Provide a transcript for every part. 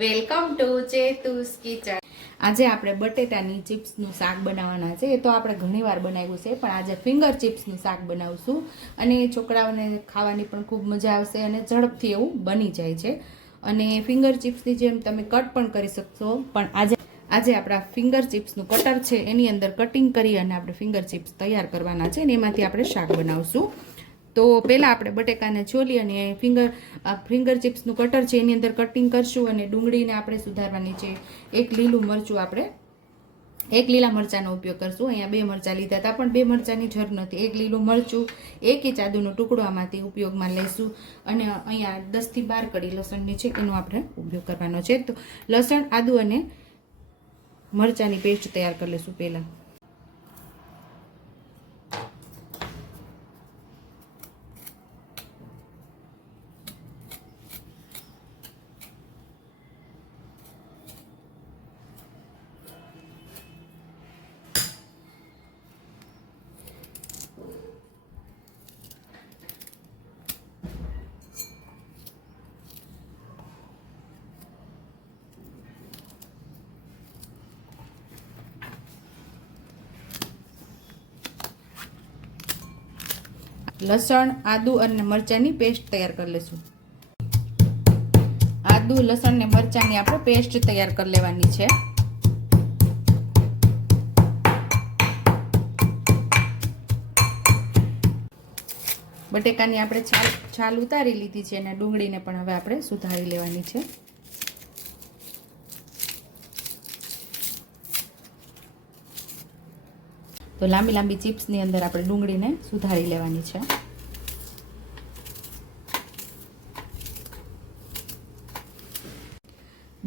Welcome to ચેતુસ kitchen. આજે આપણે બટેટાની ચિપ્સનું શાક બનાવવાના છે। એ તો આપણે ઘણીવાર બનાવ્યું છે, પણ આજે ફિંગર ચિપ્સનું શાક બનાવશું અને છોકરાઓને ખાવાની પણ ખૂબ મજા આવશે અને ઝડપથી એવું બની જાય છે। અને ફિંગર ચિપ્સની જેમ તમે કટ પણ કરી શકશો, પણ આજે આપણા ફિંગર ચિપ્સનું કટર છે એની અંદર કટિંગ કરી અને આપણે ફિંગર ચિપ્સ તૈયાર કરવાના છે અને એમાંથી આપણે શાક બનાવશું। તો પહેલાં આપણે બટેકાને છોલી અને ફિંગર ચિપ્સનું કટર છે એની અંદર કટિંગ કરશું અને ડુંગળીને આપણે સુધારવાની છે। એક લીલું મરચું આપણે એક લીલા મરચાંનો ઉપયોગ કરશું। અહીંયા 2 મરચાં લીધા હતા, પણ 2 મરચાંની જરૂર નથી। એક લીલું મરચું, 1 ઇંચ આદુનો ટુકડો આમાંથી ઉપયોગમાં લઈશું અને અહીંયા 10 થી 12 કળી લસણની છે એનો આપણે ઉપયોગ કરવાનો છે। તો લસણ, આદુ અને મરચાંની પેસ્ટ તૈયાર કરી લઈશું પહેલાં। લસણ, આદુ અને મરચાંની પેસ્ટ તૈયાર કરી લઈશું। આદુ, લસણ ને મરચાંની આપણે પેસ્ટ તૈયાર કરી લેવાની છે। બટેકાની આપણે છાલ ઉતારી લીધી છે અને ડુંગળીને પણ હવે આપણે સુધારી લેવાની છે। તો લાંબી લાંબી ચિપ્સની અંદર આપણે ડુંગળીને સુધારી લેવાની છે।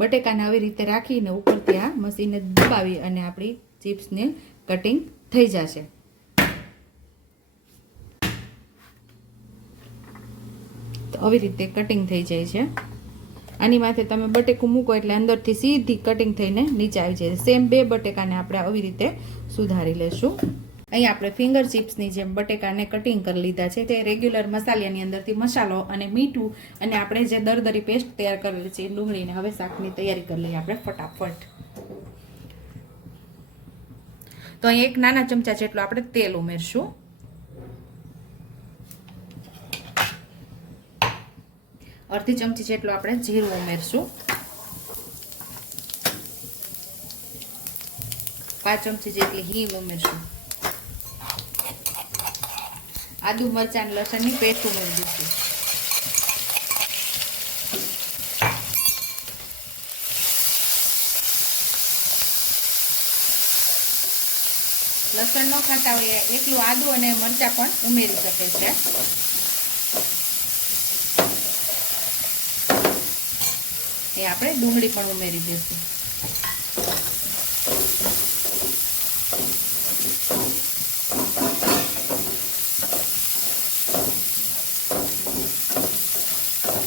બટેકાને આવી રીતે રાખીને ઉપરથી આ મશીનને દબાવી અને આપણી ચિપ્સને કટિંગ થઈ જશે। તો આવી રીતે કટિંગ થઈ જાય છે। આની માથે તમે બટેકું મૂકો એટલે અંદરથી સીધી કટિંગ થઈને નીચે આવી જાય। સેમ 2 બટેકાને આપણે આવી રીતે સુધારી લેશું। અહીં આપણે ફિંગર ચિપ્સની જેમ બટેકાને કટિંગ કરી લીધા છે। તે રેગ્યુલર મસાલાની અંદરથી મસાલો અને મીઠું અને આપણે જે દરદરી પેસ્ટ તૈયાર કરેલી છે ડુંગળીને હવે શાકની તૈયારી કરી લઈએ આપણે ફટાફટ। તો અહીં 1 નાના ચમચા જેટલું આપણે તેલ ઉમેરશું। અડધી ચમચી જેટલું આપણે જીરું ઉમેરશું। 5 ચમચી જેટલી હિંગ ઉમેરશું। આદુ, મરચાં અને લસણની પેસ્ટ ઉમેરી દઈશું। લસણ ન ખાતા હોય એટલું આદુ અને મરચાં પણ ઉમેરી શકે છે। એ આપણે ડુંગળી પણ ઉમેરી દઈશું।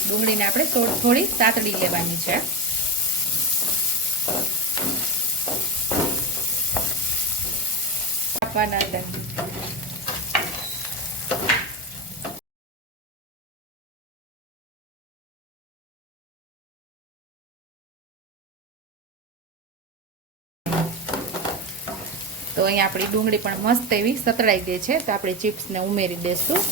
ડુંગળીને આપણે થોડી સાતડી લેવાની છે। આપવાના અંદર તો અહીંયા આપણી ડુંગળી પણ મસ્ત એવી સતળાઈ ગઈ છે। તો આપણે ચિપ્સને ઉમેરી દઈશું।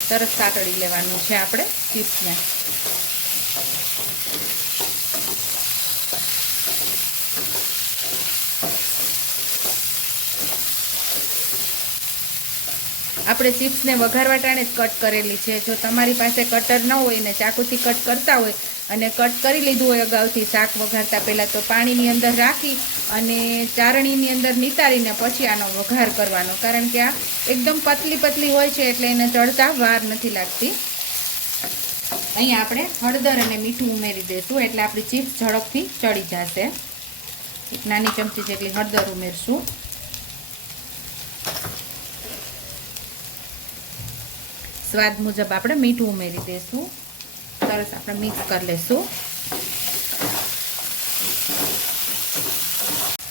સરસ સાતળી લેવાનું છે આપણે ચિપ્સને। આપણે ચિપ્સને વઘારવા ટાણે જ કટ કરેલી છે। જો તમારી પાસે કટર ન હોય ને ચાકુથી કટ કરતા હોય અને કટ કરી લીધું હોય અગાઉથી શાક વઘારતા પહેલાં, તો પાણીની અંદર રાખી અને ચારણીની અંદર નિતારીને પછી આનો વઘાર કરવાનો, કારણ કે આ એકદમ પતલી હોય છે એટલે એને ચડતા વાર નથી લાગતી। અહીંયા આપણે હળદર અને મીઠું ઉમેરી દઈશું એટલે આપણી ચિપ્સ ઝડપથી ચડી જશે। 1 નાની ચમચી જેટલી હળદર ઉમેરશું। સ્વાદ મુજબ આપણે મીઠું ઉમેરી દઈશું। સરસ આપણે મિક્સ કરી લેશું।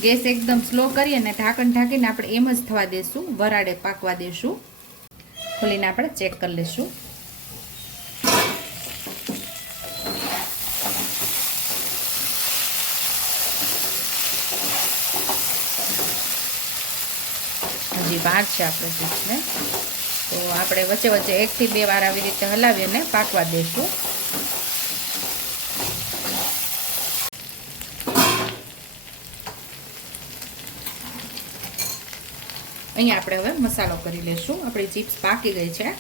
ગેસ એકદમ સ્લો કરી અને ઢાંકણ ઢાંકીને આપણે એમ જ થવા દેશું, વરાળે પાકવા દેશું. ખોલીને આપણે ચેક કરી લઈશું. હજી વાર છે આપણે ચીપ્સને, તો આપણે વચ્ચે વચ્ચે 1 થી 2 વાર આવી રીતે હલાવીને પાકવા દઈશું. અહીંયા આપણે હવે મસાલો કરી લઈશું. આપણી ચિપ્સ પાકી ગઈ છે.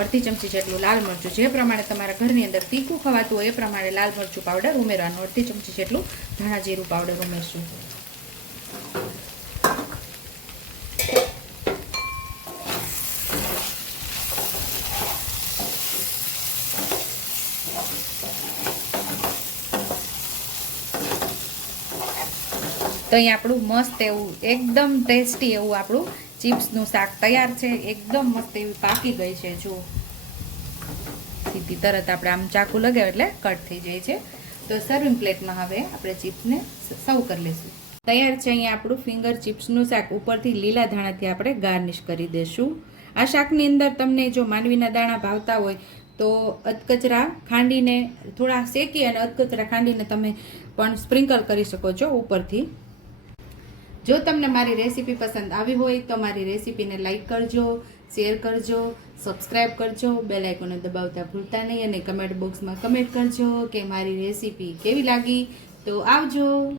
અડધી ચમચી જેટલું લાલ મરચું, જે પ્રમાણે તમારા ઘરની અંદર તીખું ખવાતું હોય એ પ્રમાણે લાલ મરચું પાવડર ઉમેરવાનું. અડધી ચમચી જેટલું ધાણા જીરું પાવડર ઉમેરશું. તો અહીં આપણું મસ્ત એવું એકદમ ટેસ્ટી એવું આપણું ચિપ્સનું શાક તૈયાર છે. એકદમ મસ્ત એવી પાકી ગઈ છે. જો સીધી તરત આપણે આમ ચાકુ લગાવ્યું એટલે કટ થઈ જાય છે. તો સર્વિંગ પ્લેટમાં હવે આપણે ચિપ્સને સર્વ કરી લઈશું. તૈયાર છે અહીંયા આપણું ફિંગર ચિપ્સનું શાક. ઉપરથી લીલા ધાણાથી આપણે ગાર્નિશ કરી દઈશું. આ શાકની અંદર તમને જો માંડવીના દાણા ભાવતા હોય તો અધકચરા ખાંડીને થોડા શેકી અને અધકચરા ખાંડીને તમે પણ સ્પ્રિંકલ કરી શકો છો ઉપરથી. જો તમને મારી રેસીપી પસંદ આવી હોય તો મારી રેસીપીને લાઈક કરજો, શેર કરજો, સબસ્ક્રાઈબ કરજો, બેલ આઇકોનને દબાવતા ભૂલતા નહીં અને કમેન્ટ બોક્સમાં કમેન્ટ કરજો કે મારી રેસીપી કેવી લાગી. તો આવજો.